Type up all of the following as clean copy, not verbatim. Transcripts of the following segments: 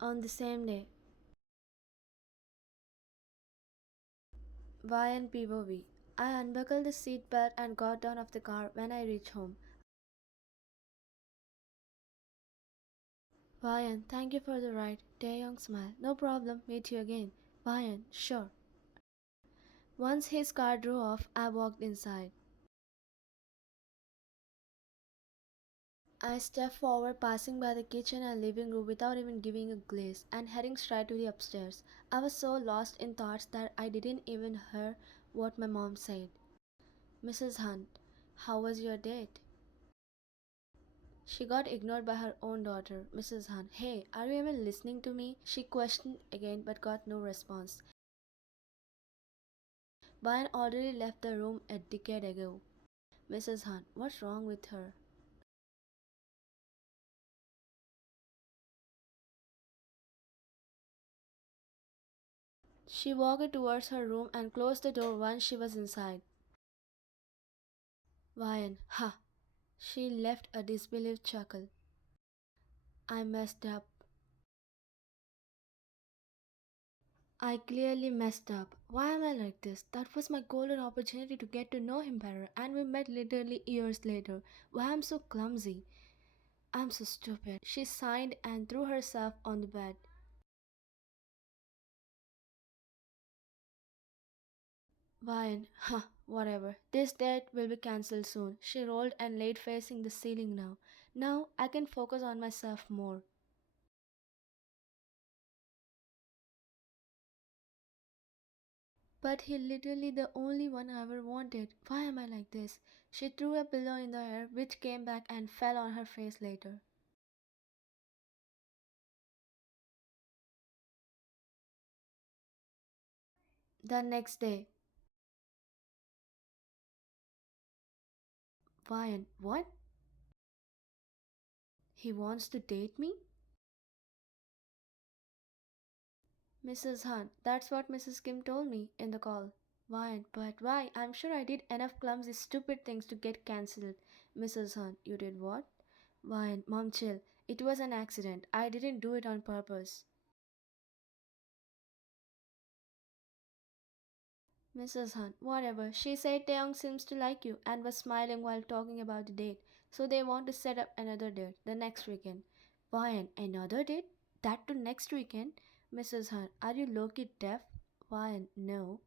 On the same day, Y and POV. I unbuckled the seat belt and got down of the car when I reached home. Ryan, thank you for the ride. Taeyong smiled. No problem, meet you again. Ryan, sure. Once his car drove off, I walked inside. I stepped forward, passing by the kitchen and living room without even giving a glance, and heading straight to the upstairs. I was so lost in thoughts that I didn't even hear what my mom said. Mrs. Hunt, how was your date? She got ignored by her own daughter, Mrs. Hunt. Hey, are you even listening to me? She questioned again but got no response. Brian already left the room a decade ago. Mrs. Hunt, what's wrong with her? She walked towards her room and closed the door once she was inside. Brian, ha! She left a disbelieved chuckle. I messed up. I clearly messed up. Why am I like this? That was my golden opportunity to get to know him better, and we met literally years later. Why am I so clumsy? I'm so stupid. She sighed and threw herself on the bed. Fine, huh, whatever. This date will be cancelled soon. She rolled and laid facing the ceiling now. Now I can focus on myself more. But he literally the only one I ever wanted. Why am I like this? She threw a pillow in the air, which came back and fell on her face later. The next day, Ryan, what? He wants to date me? Mrs. Hunt, that's what Mrs. Kim told me in the call. Why? But why? I'm sure I did enough clumsy, stupid things to get cancelled. Mrs. Hunt, you did what? Why? Mom, chill. It was an accident. I didn't do it on purpose. Mrs. Hunt, whatever. She said Taeyong seems to like you and was smiling while talking about the date. So they want to set up another date the next weekend. Why? Another date? That to next weekend? Mrs. Hunt, are you low-key deaf? Why? No.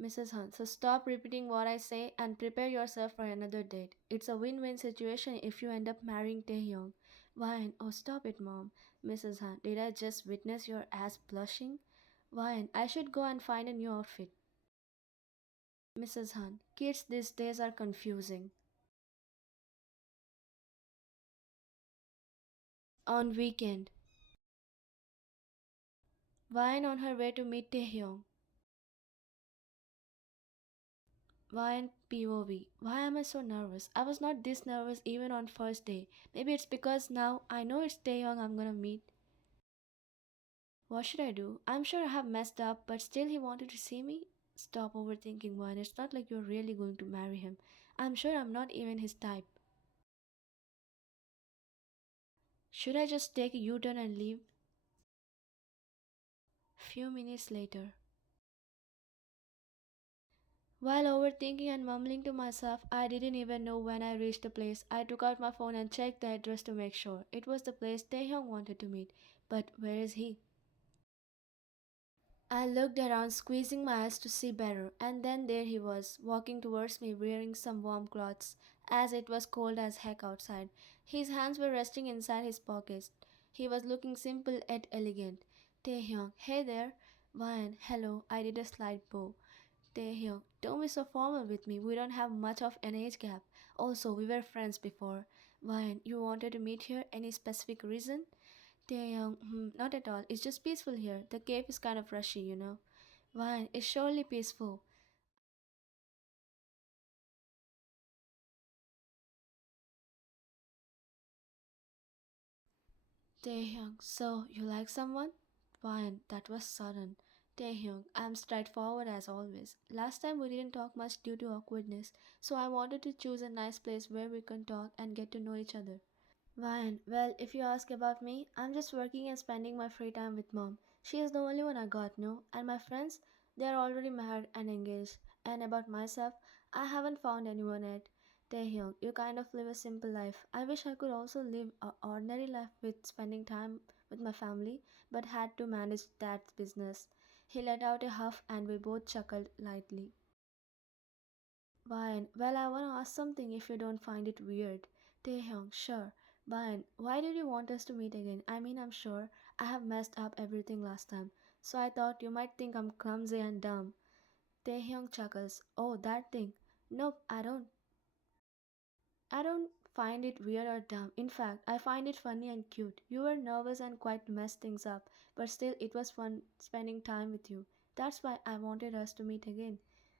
Mrs. Hunt, so stop repeating what I say and prepare yourself for another date. It's a win-win situation if you end up marrying Taehyung. Why? Oh, stop it, Mom. Mrs. Hunt, did I just witness your ass blushing? Why? I should go and find a new outfit. Mrs. Hunt, kids these days are confusing. On weekend, Vine on her way to meet Taehyung. Vine POV. Why am I so nervous? I was not this nervous even on first day. Maybe it's because now I know it's Taehyung I'm gonna meet. What should I do? I'm sure I have messed up, but still he wanted to see me? Stop overthinking, Vine. It's not like you're really going to marry him. I'm sure I'm not even his type. Should I just take a U-turn and leave? Few minutes later. While overthinking and mumbling to myself, I didn't even know when I reached the place. I took out my phone and checked the address to make sure. It was the place Taehyung wanted to meet. But where is he? I looked around, squeezing my eyes to see better, and then there he was, walking towards me wearing some warm clothes, as it was cold as heck outside. His hands were resting inside his pockets. He was looking simple yet elegant. Taehyung, hey there. Ryan, hello. I did a slight bow. Taehyung, don't be so formal with me. We don't have much of an age gap. Also, we were friends before. Ryan, you wanted to meet here? Any specific reason? Taeyong, not at all. It's just peaceful here. The cave is kind of rushy, you know. Why? It's surely peaceful. Taehyung, so you like someone? Fine, that was sudden. Taehyung, I'm straightforward as always. Last time we didn't talk much due to awkwardness, so I wanted to choose a nice place where we can talk and get to know each other. Fine. Well, if you ask about me, I'm just working and spending my free time with mom. She is the only one I got, no? And my friends, they are already married and engaged. And about myself, I haven't found anyone yet. Taehyung, you kind of live a simple life. I wish I could also live an ordinary life with spending time with my family, but had to manage dad's business. He let out a huff and we both chuckled lightly. Brian, well, I want to ask something if you don't find it weird. Taehyung, sure. Brian, why did you want us to meet again? I mean, I'm sure I have messed up everything last time, so I thought you might think I'm clumsy and dumb. Taehyung chuckles. Oh, that thing. Nope, I don't. I don't find it weird or dumb. In fact, I find it funny and cute. You were nervous and quite messed things up, but still, it was fun spending time with you. That's why I wanted us to meet again.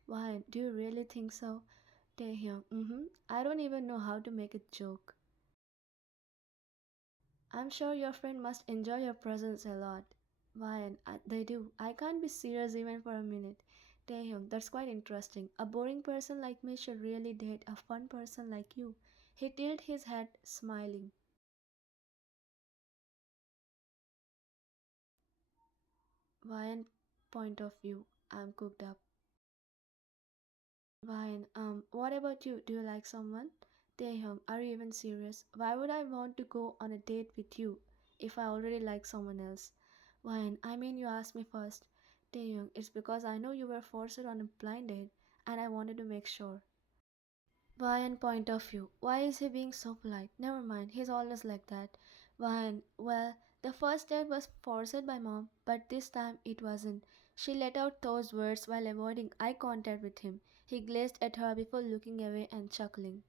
Brian, do you really think so? Taehyung, I don't even know how to make a joke. I'm sure your friend must enjoy your presence a lot. Why, they do. I can't be serious even for a minute. Taehyung, that's quite interesting. A boring person like me should really date a fun person like you. He tilted his head, smiling. Why, point of view, I'm cooked up. Why, what about you? Do you like someone? Taehyung, are you even serious? Why would I want to go on a date with you if I already like someone else? Why, I mean, you asked me first. Taehyung, it's because I know you were forced on a blind date and I wanted to make sure. Ryan point of view. Why is he being so polite? Never mind, he's always like that. Ryan, well, the first date was forced by mom, but this time it wasn't. She let out those words while avoiding eye contact with him. He gazed at her before looking away and chuckling.